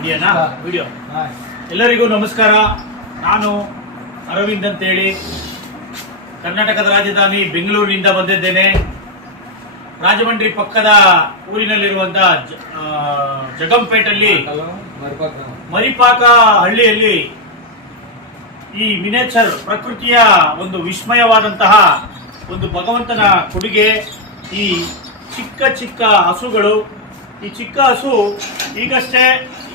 Video ಎಲ್ಲರಿಗೂ ನಮಸ್ಕಾರ. ನಾನು ಅರವಿಂದ್ ಅಂತೇಳಿ ಕರ್ನಾಟಕದ ರಾಜಧಾನಿ ಬೆಂಗಳೂರಿನಿಂದ ಬಂದಿದ್ದೇನೆ. ರಾಜಮಂಡ್ರಿ ಪಕ್ಕದ ಊರಿನಲ್ಲಿರುವಂತಹ ಜಗಂಪೇಟಲ್ಲಿ ಮರಿಪಾಕ ಹಳ್ಳಿಯಲ್ಲಿ ಈ ಮಿನೇಚರ್ ಪ್ರಕೃತಿಯ ಒಂದು ವಿಸ್ಮಯವಾದಂತಹ ಒಂದು ಭಗವಂತನ ಕೊಡುಗೆ. ಈ ಚಿಕ್ಕ ಚಿಕ್ಕ ಹಸುಗಳು, ಈ ಚಿಕ್ಕ ಹಸು ಈಗಷ್ಟೇ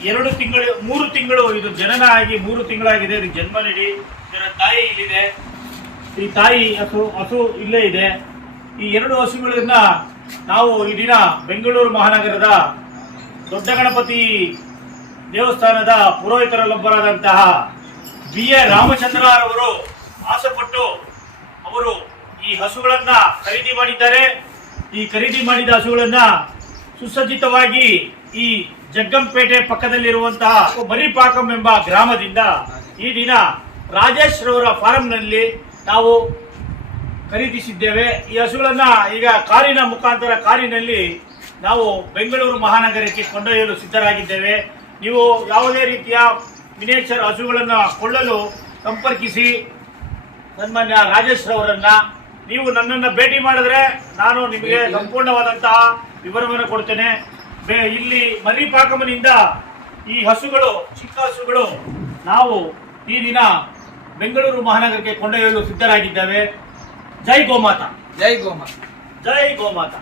3 ತಿಂಗಳು ಇದು ಜನನ ಆಗಿ 3 ತಿಂಗಳಾಗಿದೆ. ಇದು ಜನ್ಮ ನೀಡಿ ಇದರ ತಾಯಿ ಇಲ್ಲಿದೆ. ಈ ತಾಯಿ ಹಸು ಇಲ್ಲೇ ಇದೆ. ಈ 2 ಹಸುಗಳನ್ನ ನಾವು ಈ ದಿನ ಬೆಂಗಳೂರು ಮಹಾನಗರದ ದೊಡ್ಡ ಗಣಪತಿ ದೇವಸ್ಥಾನದ ಪುರೋಹಿತರಲ್ಲೊಬ್ಬರಾದಂತಹ B.A. ರಾಮಚಂದ್ರರವರು ಆಸೆಪಟ್ಟು ಅವರು ಈ ಹಸುಗಳನ್ನ ಖರೀದಿ ಮಾಡಿದ್ದಾರೆ. ಈ ಖರೀದಿ ಮಾಡಿದ ಹಸುಗಳನ್ನ ಸುಸಜ್ಜಿತವಾಗಿ ಈ ಜಗ್ಗಂಪೇಟೆ ಪಕ್ಕದಲ್ಲಿರುವಂತಹ ಮರಿಪಾಕಂ ಎಂಬ ಗ್ರಾಮದಿಂದ ಈ ದಿನ ರಾಜೇಶ್ ರವರ ಫಾರಂನಲ್ಲಿ ನಾವು ಖರೀದಿಸಿದ್ದೇವೆ. ಈ ಹಸುಗಳನ್ನ ಈಗ ಕಾರಿನಲ್ಲಿ ನಾವು ಬೆಂಗಳೂರು ಮಹಾನಗರಕ್ಕೆ ಕೊಂಡೊಯ್ಯಲು ಸಿದ್ಧರಾಗಿದ್ದೇವೆ. ನೀವು ಯಾವುದೇ ರೀತಿಯ ಮಿನೇಚರ್ ಹಸುಗಳನ್ನು ಕೊಳ್ಳಲು ಸಂಪರ್ಕಿಸಿ ಸನ್ಮಾನ್ಯ ರಾಜೇಶ್ ರವರನ್ನ. ನೀವು ನನ್ನನ್ನು ಭೇಟಿ ಮಾಡಿದ್ರೆ ನಾನು ನಿಮಗೆ ಸಂಪೂರ್ಣವಾದಂತಹ ವಿವರವನ್ನು ಕೊಡ್ತೇನೆ. ಇಲ್ಲಿ ಮರಿಪಾಕಂನಿಂದ ಈ ಹಸುಗಳು, ಚಿಕ್ಕ ಹಸುಗಳು ನಾವು ಈ ದಿನ ಬೆಂಗಳೂರು ಮಹಾನಗರಕ್ಕೆ ಕೊಂಡೊಯ್ಯಲು ಸಿದ್ಧರಾಗಿದ್ದೇವೆ. ಜೈ ಗೋಮಾತಾ, ಜೈ ಗೋಮಾತಾ, ಜೈ ಗೋಮಾತಾ.